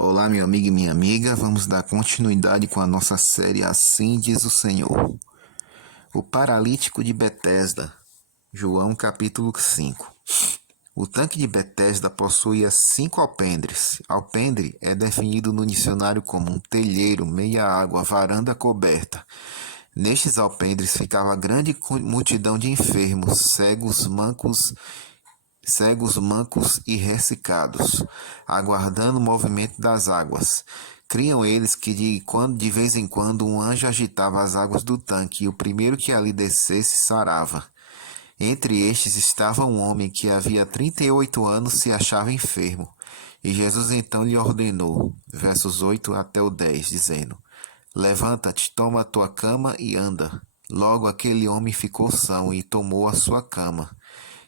Olá, meu amigo e minha amiga, vamos dar continuidade com a nossa série Assim diz o Senhor. O paralítico de Betesda, João capítulo 5. O tanque de Betesda possuía 5 alpendres. Alpendre é definido no dicionário como um telheiro, meia água, varanda coberta. Nestes alpendres ficava grande multidão de enfermos, cegos, mancos e ressecados, aguardando o movimento das águas. Criam eles que de vez em quando um anjo agitava as águas do tanque, e o primeiro que ali descesse sarava. Entre estes estava um homem que havia 38 anos se achava enfermo. E Jesus então lhe ordenou, versos 8 até o 10, dizendo: Levanta-te, toma a tua cama e anda. Logo aquele homem ficou são e tomou a sua cama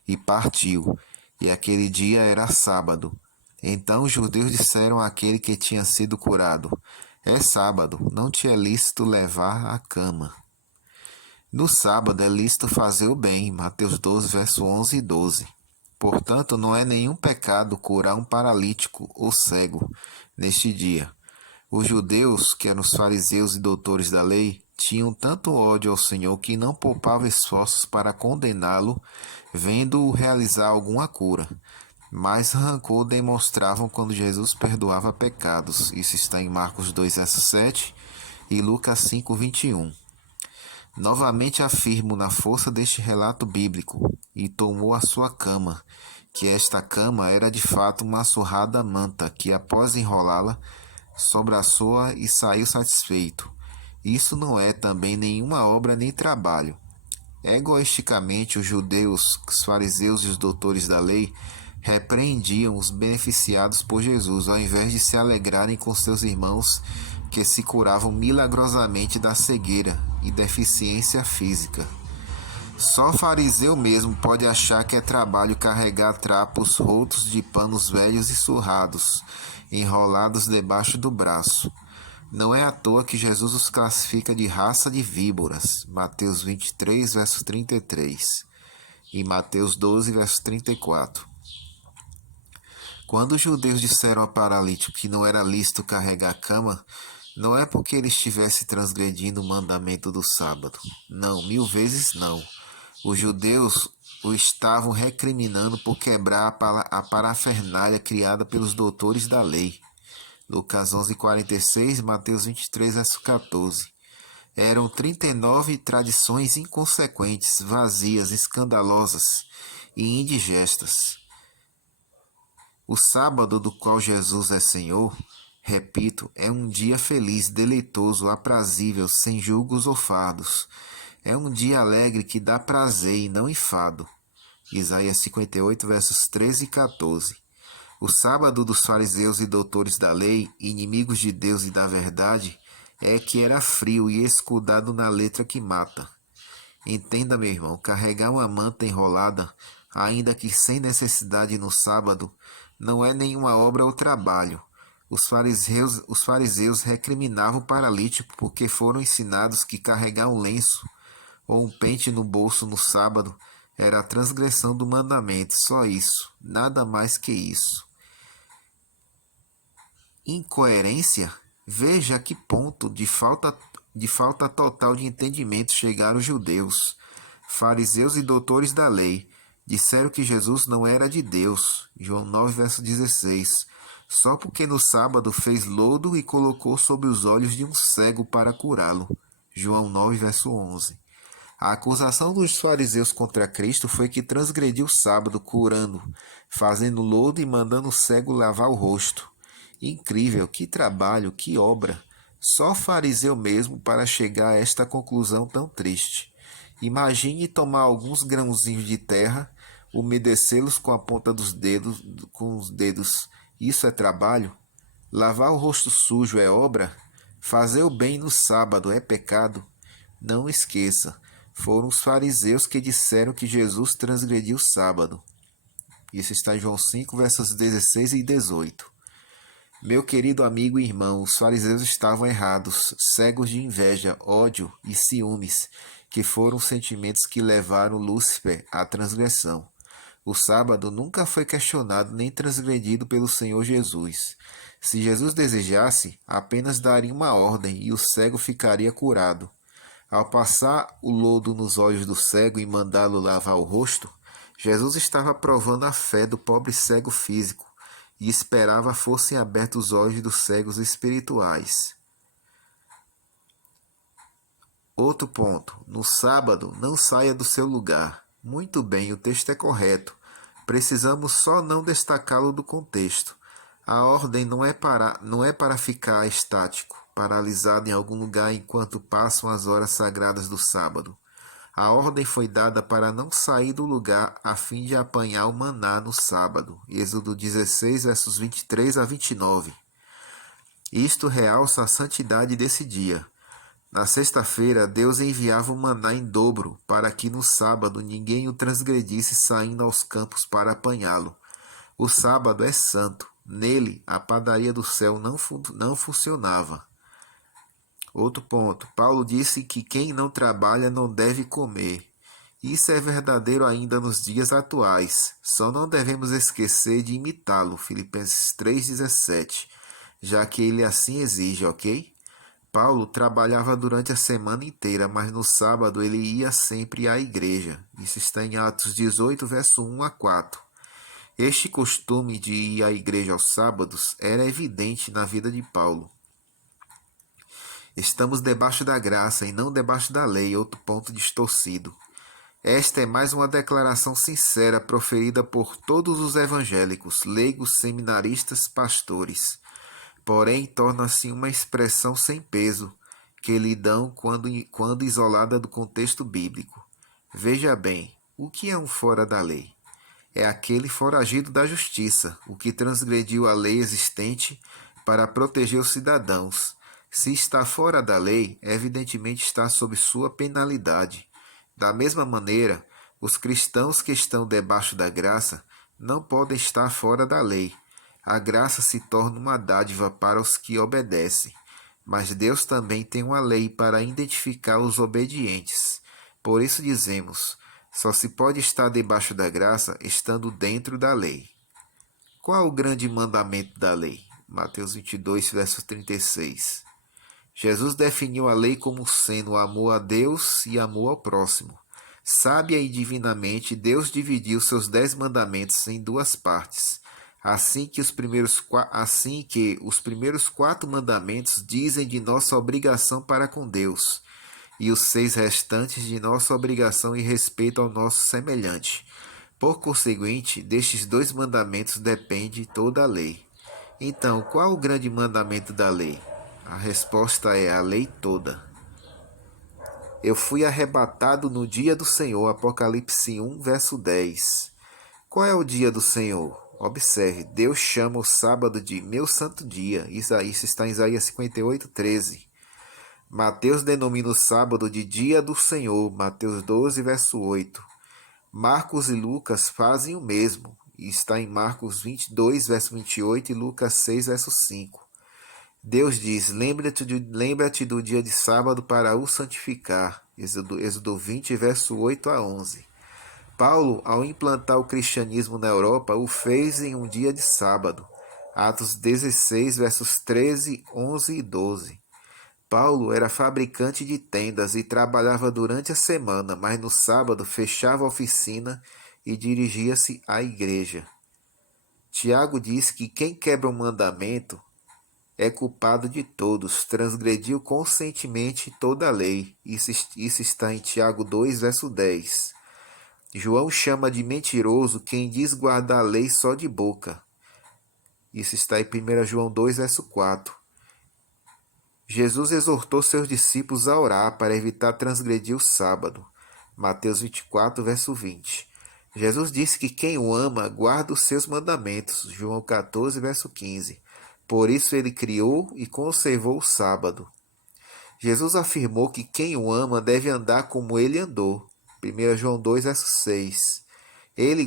e partiu. E aquele dia era sábado. Então os judeus disseram àquele que tinha sido curado: É sábado, não te é lícito levar a cama. No sábado é lícito fazer o bem. Mateus 12, verso 11 e 12. Portanto, não é nenhum pecado curar um paralítico ou cego neste dia. Os judeus, que eram os fariseus e doutores da lei, tinham tanto ódio ao Senhor que não poupavam esforços para condená-lo, vendo-o realizar alguma cura. Mais rancor demonstravam quando Jesus perdoava pecados. Isso está em Marcos 2, verso 7 e Lucas 5, 21. Novamente afirmo na força deste relato bíblico, e tomou a sua cama, que esta cama era de fato uma surrada manta, que após enrolá-la, sobraçou-a e saiu satisfeito. Isso não é também nenhuma obra nem trabalho. Egoisticamente, os judeus, os fariseus e os doutores da lei repreendiam os beneficiados por Jesus, ao invés de se alegrarem com seus irmãos que se curavam milagrosamente da cegueira e deficiência física. Só fariseu mesmo pode achar que é trabalho carregar trapos rotos de panos velhos e surrados, enrolados debaixo do braço. Não é à toa que Jesus os classifica de raça de víboras, Mateus 23, verso 33, e Mateus 12, verso 34. Quando os judeus disseram ao paralítico que não era lícito carregar a cama, não é porque ele estivesse transgredindo o mandamento do sábado. Não, 1000 vezes não. Os judeus o estavam recriminando por quebrar a parafernália criada pelos doutores da lei. Lucas 11:46, Mateus 23, verso 14. Eram 39 tradições inconsequentes, vazias, escandalosas e indigestas. O sábado do qual Jesus é Senhor, repito, é um dia feliz, deleitoso, aprazível, sem julgos ou fardos. É um dia alegre que dá prazer e não enfado. Isaías 58, versos 13 e 14. O sábado dos fariseus e doutores da lei, inimigos de Deus e da verdade, é que era frio e escudado na letra que mata. Entenda, meu irmão, carregar uma manta enrolada, ainda que sem necessidade no sábado, não é nenhuma obra ou trabalho. Os fariseus recriminavam o paralítico porque foram ensinados que carregar um lenço ou um pente no bolso no sábado era a transgressão do mandamento, só isso, nada mais que isso. Incoerência? Veja a que ponto de falta total de entendimento chegaram os judeus, fariseus e doutores da lei. Disseram que Jesus não era de Deus. João 9, verso 16. Só porque no sábado fez lodo e colocou sobre os olhos de um cego para curá-lo. João 9, verso 11. A acusação dos fariseus contra Cristo foi que transgrediu o sábado curando, fazendo lodo e mandando o cego lavar o rosto. Incrível, que trabalho, que obra! Só fariseu mesmo para chegar a esta conclusão tão triste. Imagine tomar alguns grãozinhos de terra, umedecê-los com a ponta dos dedos, com os dedos. Isso é trabalho? Lavar o rosto sujo é obra? Fazer o bem no sábado é pecado? Não esqueça, foram os fariseus que disseram que Jesus transgrediu o sábado. Isso está em João 5, versos 16 e 18. Meu querido amigo e irmão, os fariseus estavam errados, cegos de inveja, ódio e ciúmes, que foram os sentimentos que levaram Lúcifer à transgressão. O sábado nunca foi questionado nem transgredido pelo Senhor Jesus. Se Jesus desejasse, apenas daria uma ordem e o cego ficaria curado. Ao passar o lodo nos olhos do cego e mandá-lo lavar o rosto, Jesus estava provando a fé do pobre cego físico e esperava fossem abertos os olhos dos cegos espirituais. Outro ponto. No sábado, não saia do seu lugar. Muito bem, o texto é correto. Precisamos só não destacá-lo do contexto. A ordem não é para ficar estático, paralisado em algum lugar enquanto passam as horas sagradas do sábado. A ordem foi dada para não sair do lugar a fim de apanhar o maná no sábado. Êxodo 16, versos 23 a 29. Isto realça a santidade desse dia. Na sexta-feira, Deus enviava o maná em dobro, para que no sábado ninguém o transgredisse saindo aos campos para apanhá-lo. O sábado é santo. Nele, a padaria do céu não funcionava. Outro ponto. Paulo disse que quem não trabalha não deve comer. Isso é verdadeiro ainda nos dias atuais. Só não devemos esquecer de imitá-lo. Filipenses 3,17. Já que ele assim exige, ok? Paulo trabalhava durante a semana inteira, mas no sábado ele ia sempre à igreja. Isso está em Atos 18, verso 1 a 4. Este costume de ir à igreja aos sábados era evidente na vida de Paulo. Estamos debaixo da graça e não debaixo da lei, outro ponto distorcido. Esta é mais uma declaração sincera proferida por todos os evangélicos, leigos, seminaristas, pastores. Porém, torna-se uma expressão sem peso, que lhe dão quando isolada do contexto bíblico. Veja bem, o que é um fora da lei? É aquele foragido da justiça, o que transgrediu a lei existente para proteger os cidadãos. Se está fora da lei, evidentemente está sob sua penalidade. Da mesma maneira, os cristãos que estão debaixo da graça não podem estar fora da lei. A graça se torna uma dádiva para os que obedecem, mas Deus também tem uma lei para identificar os obedientes. Por isso dizemos, só se pode estar debaixo da graça estando dentro da lei. Qual o grande mandamento da lei? Mateus 22, verso 36. Jesus definiu a lei como sendo amor a Deus e amor ao próximo. Sábia e divinamente, Deus dividiu seus 10 mandamentos em duas partes. Assim que os primeiros 4 mandamentos dizem de nossa obrigação para com Deus, e os 6 restantes de nossa obrigação e respeito ao nosso semelhante. Por conseguinte, destes 2 mandamentos depende toda a lei. Então, qual o grande mandamento da lei? A resposta é a lei toda. Eu fui arrebatado no dia do Senhor, Apocalipse 1, verso 10. Qual é o dia do Senhor? Observe, Deus chama o sábado de meu santo dia. Isso está em Isaías 58, 13. Mateus denomina o sábado de dia do Senhor, Mateus 12, verso 8. Marcos e Lucas fazem o mesmo. Está em Marcos 22, verso 28 e Lucas 6, verso 5. Deus diz, lembra-te do dia de sábado para o santificar. Êxodo 20, verso 8 a 11. Paulo, ao implantar o cristianismo na Europa, o fez em um dia de sábado. Atos 16, versos 13, 11 e 12. Paulo era fabricante de tendas e trabalhava durante a semana, mas no sábado fechava a oficina e dirigia-se à igreja. Tiago diz que quem quebra um mandamento é culpado de todos, transgrediu conscientemente toda a lei. Isso está em Tiago 2, verso 10. João chama de mentiroso quem diz guardar a lei só de boca. Isso está em 1 João 2, verso 4. Jesus exortou seus discípulos a orar para evitar transgredir o sábado. Mateus 24, verso 20. Jesus disse que quem o ama guarda os seus mandamentos. João 14, verso 15. Por isso ele criou e conservou o sábado. Jesus afirmou que quem o ama deve andar como ele andou. 1 João 2, verso 6.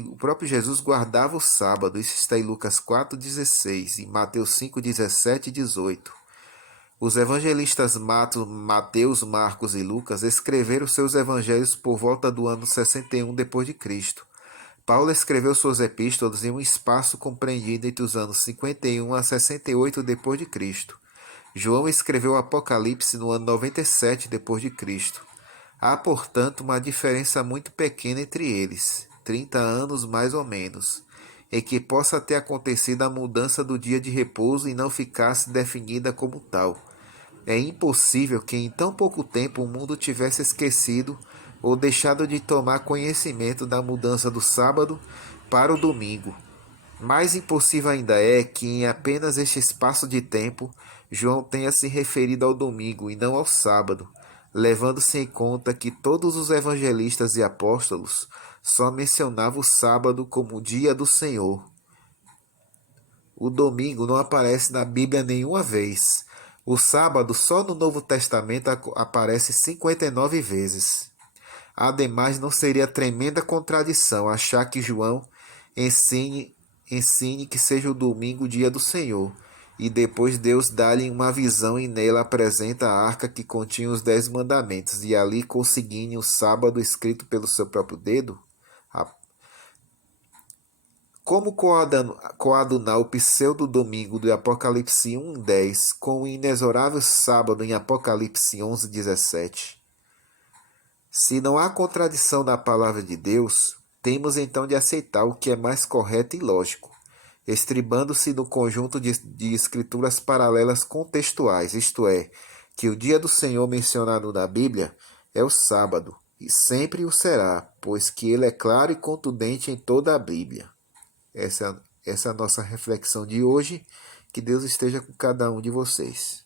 O próprio Jesus, guardava o sábado. Isso está em Lucas 4,16 e Mateus 5,17 e 18. Os evangelistas Mateus, Marcos e Lucas escreveram seus evangelhos por volta do ano 61 d.C. Paulo escreveu suas epístolas em um espaço compreendido entre os anos 51 a 68 depois de Cristo. João escreveu o Apocalipse no ano 97 depois de Cristo. Há, portanto, uma diferença muito pequena entre eles, 30 anos mais ou menos, em que possa ter acontecido a mudança do dia de repouso e não ficasse definida como tal. É impossível que em tão pouco tempo o mundo tivesse esquecido ou deixado de tomar conhecimento da mudança do sábado para o domingo. Mais impossível ainda é que em apenas este espaço de tempo João tenha se referido ao domingo e não ao sábado, levando-se em conta que todos os evangelistas e apóstolos só mencionavam o sábado como o dia do Senhor. O domingo não aparece na Bíblia nenhuma vez. O sábado só no Novo Testamento aparece 59 vezes. Ademais, não seria tremenda contradição achar que João ensine que seja o domingo o dia do Senhor, e depois Deus dá-lhe uma visão e nela apresenta a arca que continha os 10 mandamentos, e ali consigne o sábado escrito pelo seu próprio dedo? Como coadunar o pseudo-domingo do Apocalipse 1:10 com o inexorável sábado em Apocalipse 11:17? Se não há contradição na palavra de Deus, temos então de aceitar o que é mais correto e lógico, estribando-se no conjunto de escrituras paralelas contextuais, isto é, que o dia do Senhor mencionado na Bíblia é o sábado, e sempre o será, pois que ele é claro e contundente em toda a Bíblia. Essa é a nossa reflexão de hoje. Que Deus esteja com cada um de vocês.